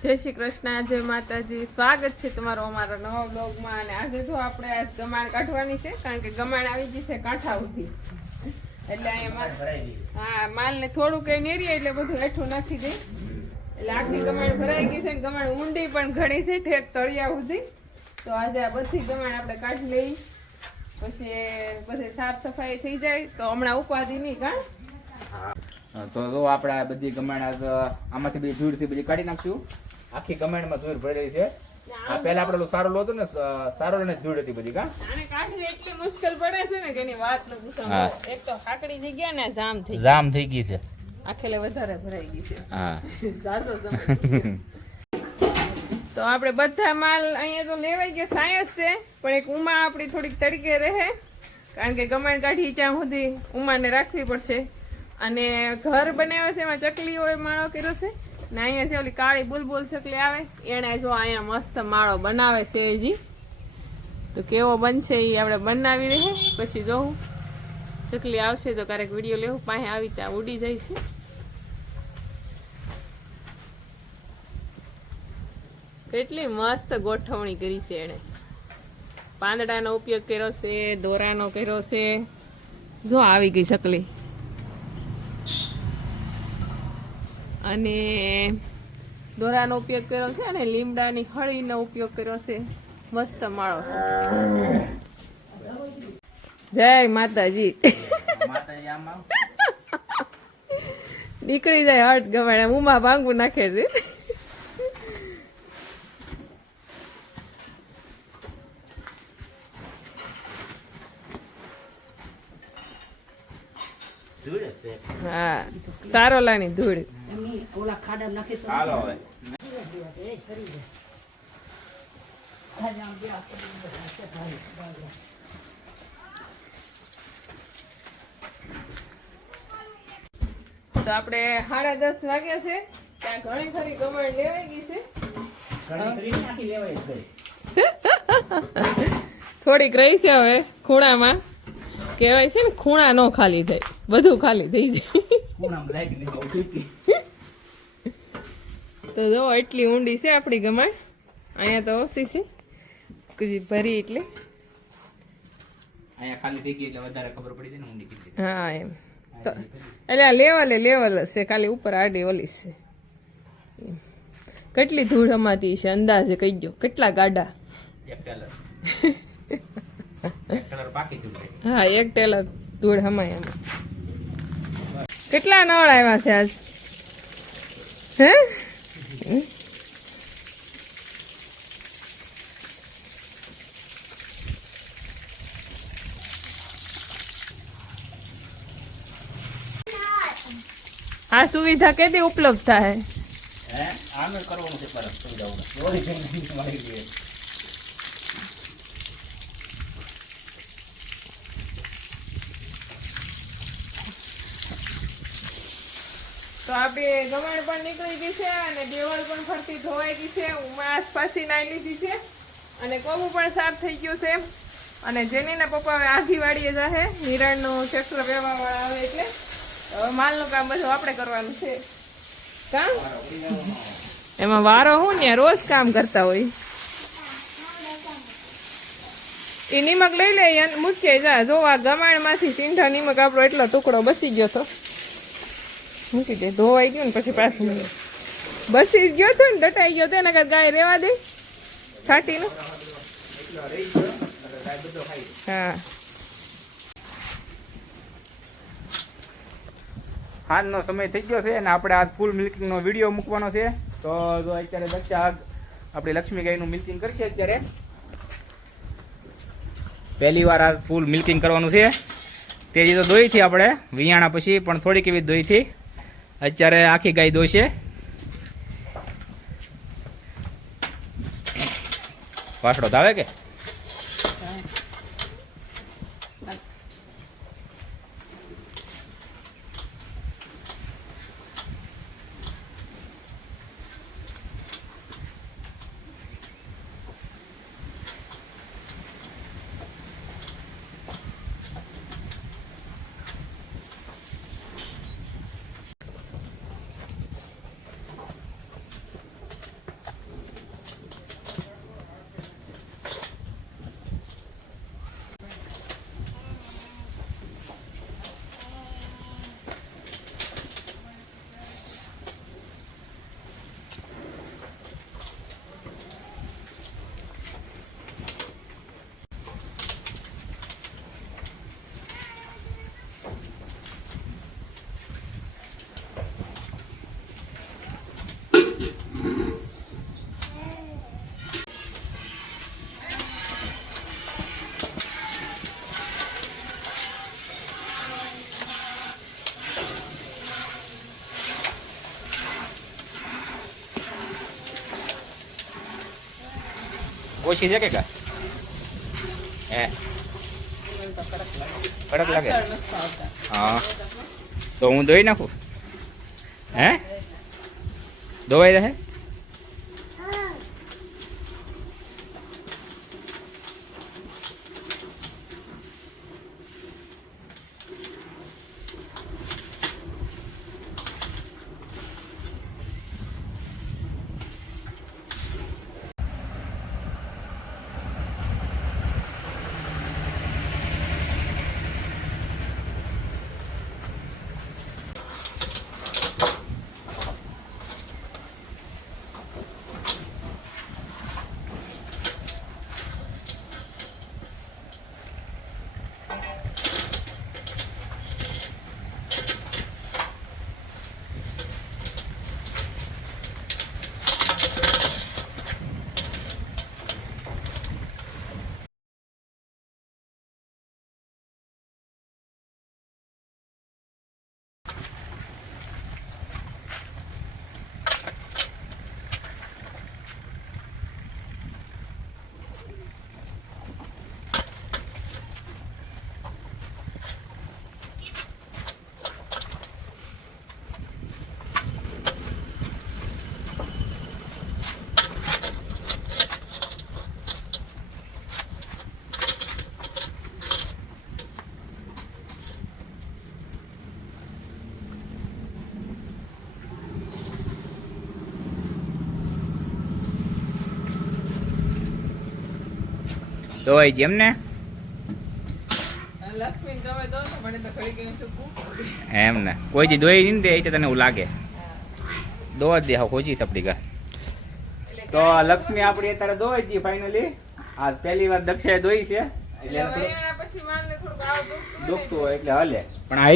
જય શ્રી કૃષ્ણ, જય માતાજી. સ્વાગત છે તમારો અમારા નવા બ્લોગમાં. અને આજે તો આપણે આજ ગમાણ કાઢવાની છે, કારણ કે ગમાણ આવી ગઈ છે કાંઠા સુધી. એટલે અહીંયા માલને થોડું કઈ નેરીએ એટલે બધું હેઠું નાખી દે. એટલે આખી ગમાણ ભરાઈ ગઈ છે ને ગમાણ ઊંડી પણ ઘણી છે, ઠેક તળિયા સુધી. તો આજે આ બધી ગમાણ આપણે કાઢી લઈ, પછી બધી સાફ સફાઈ થઈ જાય તો હમણાં ઉપાધિ નહીં કાં. તો જો આપણે બધી ગમાણ આમાંથી બધી ધૂળથી બધી કાઢી નાખશું. આખી ગમાણમાં ધૂળ ભરેલી છે. આ પહેલા આપણે સારો લો હતો ને, સારો ને ધૂળ હતી બધી કા. આને કાઢવી એટલી મુશ્કેલ પડે છે ને કે એની વાત ન પૂછો. એક તો હાકડી જગ્યા ને જામ થઈ ગઈ છે. આખેલે વધારે ભરાઈ ગઈ છે. હા જાજો સમય. તો આપણે બધા માલ અહીંયા તો લેવાઈ ગયા સાયન્સ છે, પણ એક ઉમા આપણી થોડીક તડકે રહે, કારણ કે ગમાણ કાઢી ત્યાં સુધી ઉમાને રાખવી પડશે. અને ઘર બનાવ્યા છે એમાં ચકલી હોય માળો કર્યો છે ને અહીંયા છે ઓલી કાળી બુલબુલ ચકલી આવે, એને જો અહીંયા મસ્ત માળો બનાવે છે હજી. તો કેવો બનશે એ આપણે બનાવી રહે, પછી જોઉં ચકલી આવશે તો ક્યારેક વિડીયો લેવું. પાસે આવી ત્યાં ઉડી જાય છે. કેટલી મસ્ત ગોઠવણી કરી છે એણે. પાંદડાનો ઉપયોગ કર્યો છે, દોરાનો કર્યો છે. જો આવી ગઈ ચકલી. અને દોરાનો ઉપયોગ કર્યો છે અને લીમડાની ખળીનો ઉપયોગ કર્યો છે. મસ્ત માળો છે. જય માતાજી. નીકળી જાય હટ ગવાય ઉમા ભાંગું નાખે છે. હા સારો લાની ધૂળ. તો આપણે 10:30 વાગ્યા છે, ત્યાં ઘણી ખરી ગમાણ લેવાઈ ગઈ છે. થોડીક રહી છે હવે ખૂણામાં. કહેવાય છે ને ખૂણા નો ખાલી થાય, બધું ખાલી થઈ જાય. તો જો એટલી ઊંડી છે આપણી ગમાણ. અહીંયા તો ઓછી છે, કજી ભરી એટલે અહીંયા ખાલી થઈ ગઈ એટલે વધારે ખબર પડી જાય ને ઊંડી કેટલી. હા એમ તો એટલે આ લેવલ છે, ખાલી ઉપર આડી ઓલી છે. કેટલી ધૂળ હમાતી છે અંદાજે કહી દો, કેટલા ગાડા. હા એક ટેલર ધૂળ હમાય એમાં. કેટલા નળ આવ્યા છે આજ? હે આ સુવિધા કેદી ઉપલબ્ધ થાય? આમે કરવાનું છે પર સુવિધા. તો આપણી ગમાણ પણ નીકળી ગઈ છે અને દેવાલ પણ ફરતી ધોવાઈ ગઈ છે. ઉમા આસપાસથી નાઈ લીધી છે અને કોબું પણ સાફ થઈ ગયું છે. અને જેનીના પપ્પા હવે આધી વાડીએ જાહે, નિરાણનું ટ્રેક્ટર વ્યવહારવાળા આવે એટલે હવે માલનું કામ બધું આપણે કરવાનું છે. કામ એમાં વારો હું ને રોજ કામ કરતા હોય. એ નિમક લઈ લે મૂકે જા. જો આ ગમાણમાંથી સિંધા નિમક આપણો એટલો ટુકડો બચી ગયો હતો, મૂકી દે. ધોવાઈ ગયું ને પછી પાછું બસી ગયો હતો ને, દટાઈ ગયો હતો. એના કરતા ગાય રેવા દે છાંટીનું. હા હાજનો સમય થઈ ગયો છે અને આપણે આ ફૂલ મિલ્કિંગનો વિડીયો મૂકવાનો છે. તો જો અત્યારે દક્ષા આપણી લક્ષ્મી ગાયનું મિલ્કિંગ કરશે. અત્યારે પહેલી વાર આ ફૂલ મિલ્કિંગ કરવાનું છે. તે તો દોઈથી આપણે વિયાણા પછી પણ થોડીક એવી દોઈથી અત્યારે આખી ગાય દોશે. વાસડો તો આવે કે ઓછી છે કે કા હે કડક લાગે હા તો હું ધોઈ નાખું હે ધોવાઈ રહે ધોવાઈ જેમ ને લક્ષ્મી તમે દો તો મને તો ઘડી ગયું ચૂકવું એમ ને કોઈ દી ધોઈ નહીં દે એ તો તને એવું લાગે દો જ દે હા ખોજી સપડી ગા તો લક્ષ્મી આપણી અત્યારે ધોવાઈ ગઈ ફાઇનલી આ પહેલી વાર દક્ષાએ ધોઈ છે એટલે એટલે પછી માલને થોડુંક આવ દુખતું હોય ને દુખતું હોય એટલે હલે પણ આ